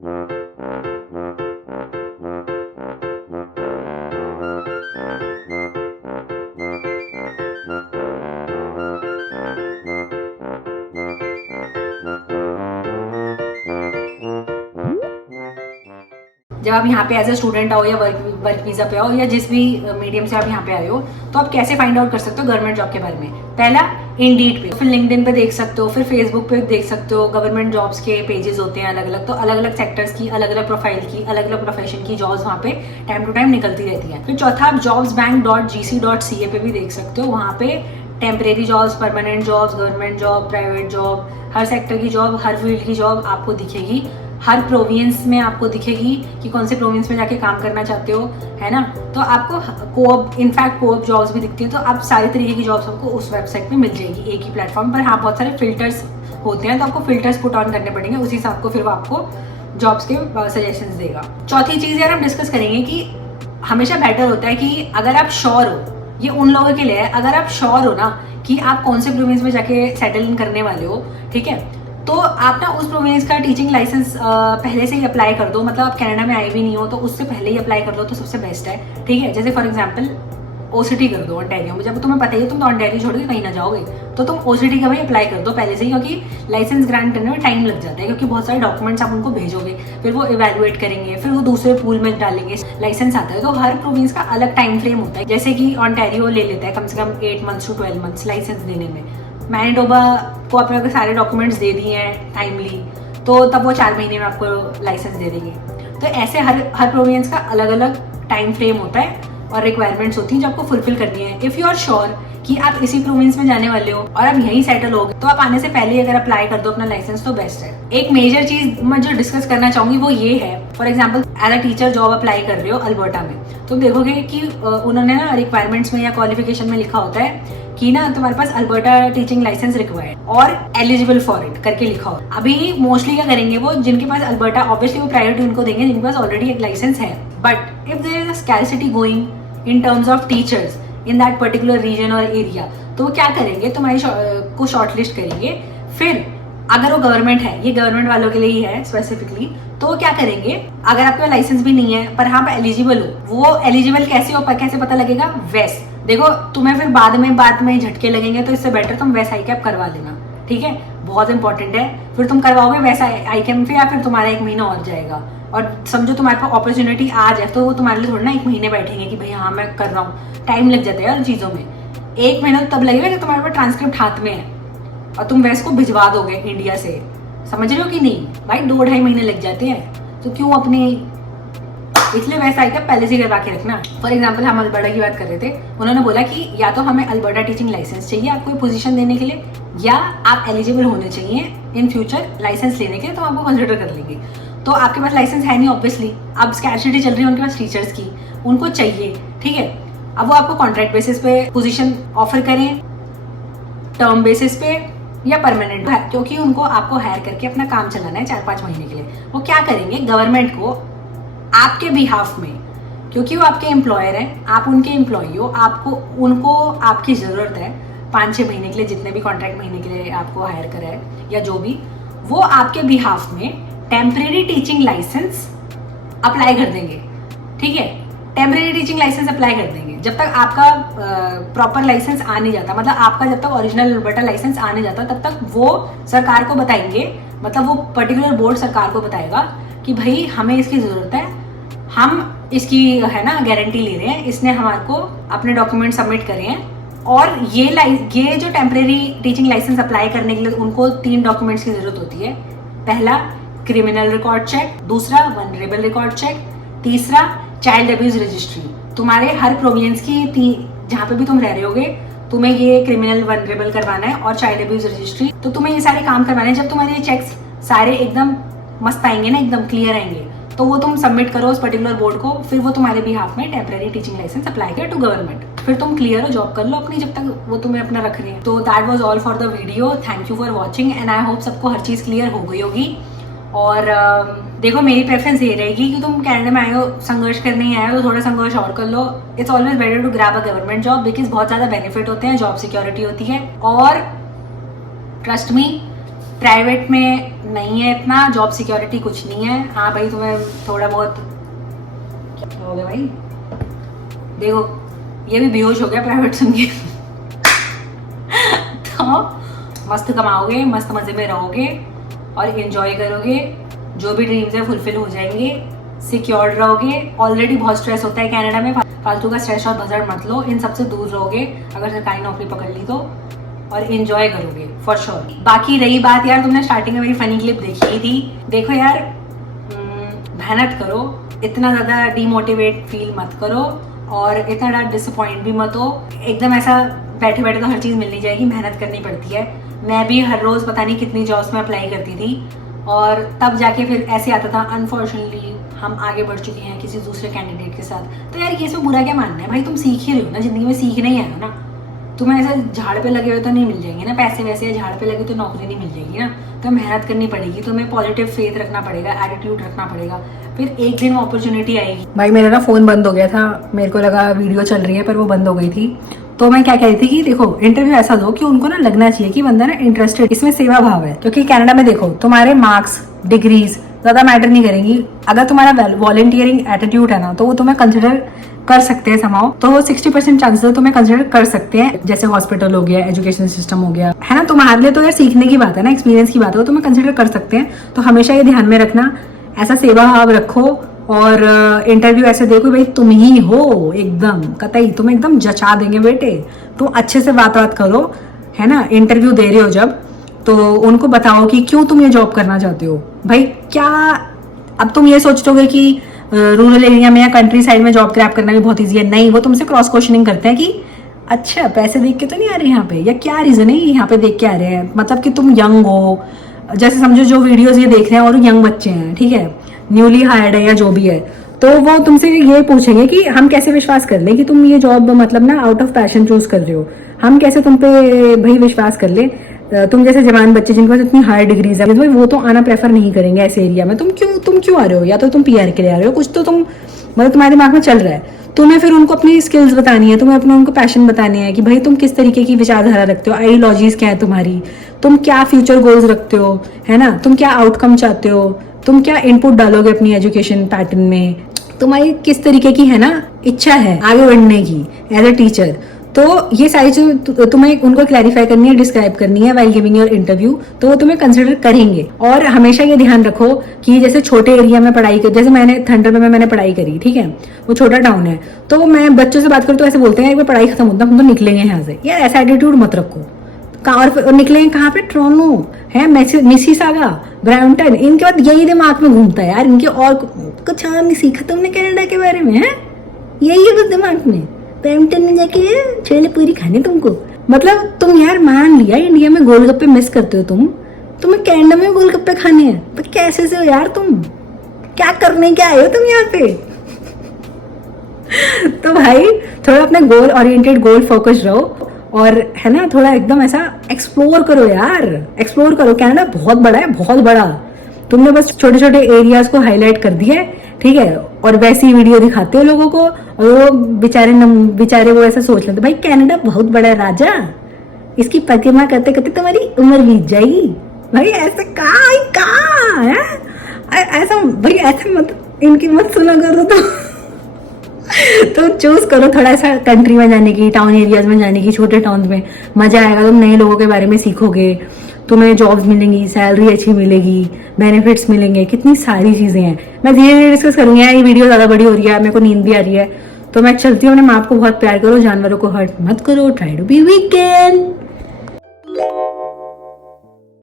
जब आप यहाँ पे एज ए स्टूडेंट आओ या वर्क वीज़ा पे आओ या जिस भी मीडियम से आप यहाँ पे आए हो, तो आप कैसे फाइंड आउट कर सकते हो गवर्नमेंट जॉब के बारे में। पहला, इंडीड पे, फिर लिंक्डइन पे देख सकते हो, फिर फेसबुक पे देख सकते हो। गवर्नमेंट जॉब्स के पेजेस होते हैं अलग अलग, तो अलग अलग सेक्टर्स की, अलग अलग प्रोफाइल की, अलग अलग प्रोफेशन की जॉब्स वहाँ पे टाइम टू टाइम निकलती रहती है। फिर चौथा, आप jobsbank.gc.ca पे भी देख सकते हो। वहाँ पे temporary jobs, permanent jobs, government job, private job, हर सेक्टर की जॉब, हर फील्ड की जॉब आपको दिखेगी। हर प्रोविंस में आपको दिखेगी कि कौन से प्रोविंस में जाके काम करना चाहते हो, है ना। तो आपको कोऑप, इनफैक्ट कोऑप जॉब्स भी दिखती है। तो आप सारी तरीके की जॉब्स आपको उस वेबसाइट पे मिल जाएगी एक ही प्लेटफॉर्म पर। हाँ, बहुत सारे फिल्टर्स होते हैं, तो आपको फिल्टर्स पुट ऑन करने पड़ेंगे, उसी हिसाब को फिर वो आपको जॉब्स के सजेशंस देगा। चौथी चीज़ यार हम डिस्कस करेंगे कि हमेशा बेटर होता है कि अगर आप श्योर हो, ये उन लोगों के लिए है, अगर आप श्योर हो ना कि आप कौन से प्रोविंस में जाके सेटल इन करने वाले हो, ठीक है, तो आप ना उस प्रोविंस का टीचिंग लाइसेंस पहले से ही अप्लाई कर दो। मतलब आप कनाडा में आए भी नहीं हो तो उससे पहले ही अप्लाई कर लो तो सबसे बेस्ट है, ठीक है। जैसे फॉर एग्जांपल ओसीटी कर दो ऑन्टेरियो में, जब तुम्हें पता ही है तुम तो ऑन्टेरियो छोड़ के कहीं ना जाओगे, तो तुम ओसीटी का भी अप्लाई कर दो पहले से ही, क्योंकि लाइसेंस ग्रांट करने में टाइम लग जाता है, क्योंकि बहुत सारे डॉक्यूमेंट्स आप उनको भेजोगे, फिर वो इवेलुएट करेंगे, फिर वो दूसरे पूल में डालेंगे, लाइसेंस आता है। तो हर प्रोविंस का अलग टाइम फ्रेम होता है। जैसे कि ऑन्टेरियो ले लेता है कम से कम 8 मंथ्स टू 12 मंथ्स लाइसेंस देने में। मैनिटोबा को अपने सारे डॉक्यूमेंट्स दे दिए हैं टाइमली, तो तब वो 4 महीने में आपको लाइसेंस दे देंगे। तो ऐसे हर प्रोविंस का अलग अलग टाइम फ्रेम होता है और रिक्वायरमेंट्स होती हैं जो आपको फुलफिल करनी है। इफ़ यू आर श्योर कि आप इसी प्रोविंस में जाने वाले हो और आप यहीं सेटल हो गए, तो आप आने से पहले ही अगर अप्लाई कर दो अपना लाइसेंस तो बेस्ट है। एक मेजर चीज मैं जो डिस्कस करना चाहूंगी वो ये है, for example as a teacher job apply कर रहे हो अल्बर्टा में, तो देखोगे कि उन्होंने ना रिक्वायरमेंट्स में या क्वालिफिकेशन में लिखा होता है कि ना तुम्हारे पास अल्बर्टा टीचिंग लाइसेंस रिक्वायर्ड और एलिजिबल फॉर इट करके लिखा हो। अभी मोस्टली क्या करेंगे वो, जिनके पास अल्बर्टा, ऑब्वियसली वो प्रायोरिटी उनको देंगे जिनके पास ऑलरेडी एक लाइसेंस है। But if there is a scarcity going in terms of teachers in that particular region और एरिया, तो वो क्या करेंगे, तुम्हारी को शॉर्टलिस्ट करेंगे। फिर अगर वो गवर्नमेंट है, ये गवर्नमेंट वालों के लिए ही है स्पेसिफिकली, तो वो क्या करेंगे, अगर आपके पास लाइसेंस भी नहीं है पर हाँ आप एलिजिबल हो, वो एलिजिबल कैसे हो, कैसे पता लगेगा, वैस देखो तुम्हें फिर बाद में झटके लगेंगे, तो इससे बेटर तुम वैस आई कैप करवा लेना, ठीक है, बहुत इंपॉर्टेंट है। फिर तुम करवाओगे वैसा आई कैप फिर, या फिर तुम्हारा 1 महीना और जाएगा, और समझो तुम्हारे पास अपॉर्चुनिटी आ जाए तो वो तुम्हारे लिए थोड़ा ना 1 महीने बैठेंगे कि भाई हाँ मैं कर रहा हूँ। टाइम लग जाता है यार चीज़ों में। 1 महीना तो तब लगेगा कि तुम्हारे पास ट्रांसक्रिप्ट हाथ में है और तुम वैस को भिजवा दोगे इंडिया से, समझ रहे हो कि नहीं भाई, 2-2.5 महीने लग जाते हैं, तो क्यों अपनी, इसलिए वैसा आएगा पहले से करवा के रखना। फॉर एग्जाम्पल हम अल्बर्टा की बात कर रहे थे, उन्होंने बोला कि या तो हमें अल्बर्टा टीचिंग लाइसेंस चाहिए आपको पोजीशन देने के लिए, या आप एलिजिबल होने चाहिए इन फ्यूचर लाइसेंस लेने के लिए, तो आपको कंसिडर कर लेंगे। तो आपके पास लाइसेंस है नहीं ऑब्वियसली, अब स्कैरसिटी चल रही है उनके पास टीचर्स की, उनको चाहिए, ठीक है। अब वो आपको कॉन्ट्रैक्ट बेसिस पे पोजीशन ऑफर करें, टर्म बेसिस पे या परमानेंट, क्योंकि उनको आपको हायर करके अपना काम चलाना है 4-5 महीने के लिए। वो क्या करेंगे, गवर्नमेंट को आपके बिहाफ में, क्योंकि वो आपके एम्प्लॉयर हैं, आप उनके एम्प्लॉई हो, आपको उनको आपकी ज़रूरत है 5-6 महीने के लिए, जितने भी कॉन्ट्रैक्ट महीने के लिए आपको हायर करा है या जो भी, वो आपके बिहाफ में टेम्परेरी टीचिंग लाइसेंस अप्लाई कर देंगे, ठीक है। टेम्परेरी टीचिंग लाइसेंस अप्लाई कर देंगे जब तक आपका प्रॉपर लाइसेंस आ नहीं जाता, मतलब आपका जब तक ओरिजिनल अल्बर्टा लाइसेंस आ नहीं जाता तब तक वो सरकार को बताएंगे, मतलब वो पर्टिकुलर बोर्ड सरकार को बताएगा कि भाई हमें इसकी ज़रूरत है, हम इसकी है ना गारंटी ले रहे हैं, इसने हमारे को अपने डॉक्यूमेंट सबमिट करे हैं, और ये जो टेम्परेरी टीचिंग लाइसेंस अप्लाई करने के लिए उनको 3 डॉक्यूमेंट्स की ज़रूरत होती है। पहला क्रिमिनल रिकॉर्ड चेक, दूसरा वनरेबल रिकॉर्ड चेक, तीसरा चाइल्ड अब्यूज रजिस्ट्री। तुम्हारे हर प्रोविंस की जहाँ पे भी तुम रह रहे होगे, तुम्हें ये क्रिमिनल वनरेबल करवाना है और चाइल्ड अब्यूज रजिस्ट्री, तो तुम्हें ये सारे काम करवाने हैं। जब तुम्हारे ये चेक्स सारे एकदम मस्त आएंगे ना, एकदम क्लियर आएंगे, तो वो तुम सबमिट करो उस पर्टिकुलर बोर्ड को, फिर वो तुम्हारे बिहाफ में टेम्परेरी टीचिंग लाइसेंस अप्लाई करे टू गवर्नमेंट। फिर तुम क्लियर हो, जॉब कर लो अपनी, जब तक वो तुम्हें अपना रख रहे हैं। तो that was all for the video, thank you for watching and I hope सबको हर चीज़ क्लियर हो गई होगी। और देखो मेरी प्रेफरेंस ये रहेगी कि तुम कनाडा में आए हो, संघर्ष करने ही आए हो, तो थोड़ा संघर्ष और कर लो। It's always better to grab a government job, because बहुत ज़्यादा बेनिफिट होते हैं, जॉब सिक्योरिटी होती है, और ट्रस्ट मी प्राइवेट में नहीं है इतना, जॉब सिक्योरिटी कुछ नहीं है। हाँ भाई तुम्हें थोड़ा बहुत क्या हो गया भाई, देखो ये भी बेहोश हो गया प्राइवेट सुन के। तो मस्त कमाओगे, मस्त मजे में रहोगे और एंजॉय करोगे, जो भी ड्रीम्स है फुलफिल हो जाएंगे, सिक्योर्ड रहोगे। ऑलरेडी बहुत स्ट्रेस होता है कनाडा में, फालतू का स्ट्रेस और भसड़ मत लो, इन सबसे दूर रहोगे अगर सरकारी नौकरी पकड़ ली तो, और एंजॉय करोगे फॉर श्योर। बाकी रही बात यार, तुमने स्टार्टिंग में मेरी फनी क्लिप देखी ही थी, देखो यार मेहनत करो, इतना ज़्यादा डीमोटिवेट फील मत करो और इतना ज़्यादा डिसअपॉइंट भी मत हो। एकदम ऐसा बैठे बैठे तो हर चीज़ मिल नहीं जाएगी, मेहनत करनी पड़ती है। मैं भी हर रोज़ पता नहीं कितनी जॉब्स में अप्लाई करती थी और तब जाके फिर ऐसे आता था अनफॉर्चुनेटली हम आगे बढ़ चुके हैं किसी दूसरे कैंडिडेट के साथ। तो यार ये सब बुरा क्या मानना है भाई, तुम सीख ही रहे हो ना, ज़िंदगी में सीखना ही है ना। तुम्हें ऐसा झाड़ पे लगे हुए तो नहीं मिल जाएंगे ना पैसे वैसे, झाड़ पे लगे तो नौकरी नहीं मिल जाएगी ना। तो मेहनत करनी पड़ेगी, तुम्हें पॉजिटिव फेथ रखना पड़ेगा, एटीट्यूड रखना पड़ेगा, फिर एक दिन अपॉर्चुनिटी आएगी। भाई मेरा ना फ़ोन बंद हो गया था, मेरे को लगा वीडियो चल रही है पर वो बंद हो गई थी। तो मैं क्या कह रही थी कि देखो इंटरव्यू ऐसा दो कि उनको ना लगना चाहिए कि बंदा ना इंटरेस्टेड, इसमें सेवा भाव है। क्योंकि कनाडा में देखो तुम्हारे मार्क्स डिग्रीज ज़्यादा मैटर नहीं करेंगी, अगर तुम्हारा वॉलंटियरिंग एटीट्यूड है ना तो वो तुम्हें कंसिडर कर सकते हैं समाओ। तो वो 60% चांसेस तुम्हें कंसिडर कर सकते हैं, जैसे हॉस्पिटल हो गया, एजुकेशन सिस्टम हो गया, है ना। तुम्हारे लिए तो यार सीखने की बात है ना, एक्सपीरियंस की बात है, वो तुम्हें कंसिडर कर सकते हैं। तो हमेशा ये ध्यान में रखना, ऐसा सेवा भाव रखो और इंटरव्यू ऐसे देखो भाई तुम ही हो एकदम कतई, तुम एकदम जचा देंगे बेटे। तुम अच्छे से बात करो, है ना। इंटरव्यू दे रहे हो जब तो उनको बताओ कि क्यों तुम ये जॉब करना चाहते हो भाई। क्या अब तुम ये सोचोगे कि रूरल एरिया में या कंट्री साइड में जॉब क्रैप करना भी बहुत ईजी है? नहीं, वो तुमसे क्रॉस क्वेश्चनिंग करते हैं कि अच्छा पैसे देख के तो नहीं आ रहे यहाँ पे, या क्या रीजन है यहाँ पे देख के आ रहे हैं, मतलब कि तुम यंग हो। जैसे समझो जो वीडियोस ये देख रहे हैं और यंग बच्चे हैं, ठीक है, न्यूली हायर्ड है या जो भी है, तो वो तुमसे ये पूछेंगे कि हम कैसे विश्वास कर लें कि तुम ये जॉब मतलब ना आउट ऑफ पैशन चूज कर रहे हो, हम कैसे तुम पे भाई विश्वास कर ले। तुम जैसे जवान बच्चे जिनके पास इतनी हाई डिग्रीज है वो तो आना प्रेफर नहीं करेंगे ऐसे एरिया में। तुम क्यों आ रहे हो? या तो तुम पीआर के लिए आ रहे हो, कुछ तो तुम मतलब तुम्हारे दिमाग में चल रहा है। तुम्हें फिर उनको अपनी स्किल्स बतानी है, तुम्हें अपना उनको पैशन बतानी है कि भाई तुम किस तरीके की विचारधारा रखते हो, आइडियोलॉजीज क्या है तुम्हारी, तुम क्या फ्यूचर गोल्स रखते हो, है ना, तुम क्या आउटकम चाहते हो, तुम क्या इनपुट डालोगे अपनी एजुकेशन पैटर्न में, तुम्हारी किस तरीके की है ना इच्छा है आगे बढ़ने की एज अ टीचर। तो ये सारी चीज़ तुम्हें उनको क्लैरिफाई करनी है, डिस्क्राइब करनी है व्हाइल गिविंग योर इंटरव्यू, तो वो तुम्हें कंसिडर करेंगे। और हमेशा ये ध्यान रखो कि जैसे छोटे एरिया में पढ़ाई कर, जैसे मैंने थंडर में मैंने पढ़ाई करी, ठीक है, वो छोटा टाउन है, तो मैं बच्चों से बात करूँ तो ऐसे बोलते हैं एक बार पढ़ाई खत्म होता हम तो निकलेंगे यहाँ से। यार ऐसा एटीट्यूड मत रखो। और निकलेंगे कहाँ पे? टोरंटो है, मिसिसागा, ब्रैम्पटन, इनके बाद यही दिमाग में घूमता है यार, इनके और कुछ और नहीं सीखा तुमने कनाडा के बारे में, है यही है बस दिमाग में। ब्रैम्पटन में जाके छोले पूरी खाने तुमको, मतलब तुम यार मान लिया इंडिया में गोलगप्पे मिस करते हो, तुम्हें कनाडा में गोलगप्पे खाने हैं, तो कैसे से हो यार तुम? क्या करने के आए हो तुम यहाँ पे? तो भाई थोड़ा अपने गोल ओरिएंटेड, गोल फोकस रहो और है ना, थोड़ा एकदम ऐसा एक्सप्लोर करो यार, एक्सप्लोर करो। कनाडा बहुत बड़ा है, बहुत बड़ा। तुमने बस छोटे छोटे एरियाज को हाईलाइट कर दिया है, ठीक है, और वैसी वीडियो दिखाते हो लोगों को और वो बेचारे वो ऐसा सोच लेते भाई कनाडा बहुत बड़ा है राजा, इसकी प्रतिमा करते करते तुम्हारी उम्र बीत जाएगी। भाई ऐसा कहाँ है ऐसा भाई, ऐसा मत इनकी मत सुना करो। तो चूज करो थोड़ा ऐसा कंट्री में जाने की, टाउन एरियाज में जाने की, छोटे टाउन में मजा आएगा, तुम नए लोगों के बारे में सीखोगे, तुम्हें जॉब्स मिलेंगी, सैलरी अच्छी मिलेगी, बेनिफिट्स मिलेंगे, कितनी सारी चीजें हैं। मैं धीरे धीरे डिस्कस करूंगी यार, ये वीडियो ज्यादा बड़ी हो रही है, मेरे को नींद भी आ रही है, तो मैं चलती हूँ। अपने माँ को बहुत प्यार करो, जानवरों को हर्ट मत करो, ट्राई टू बी वीकेंड।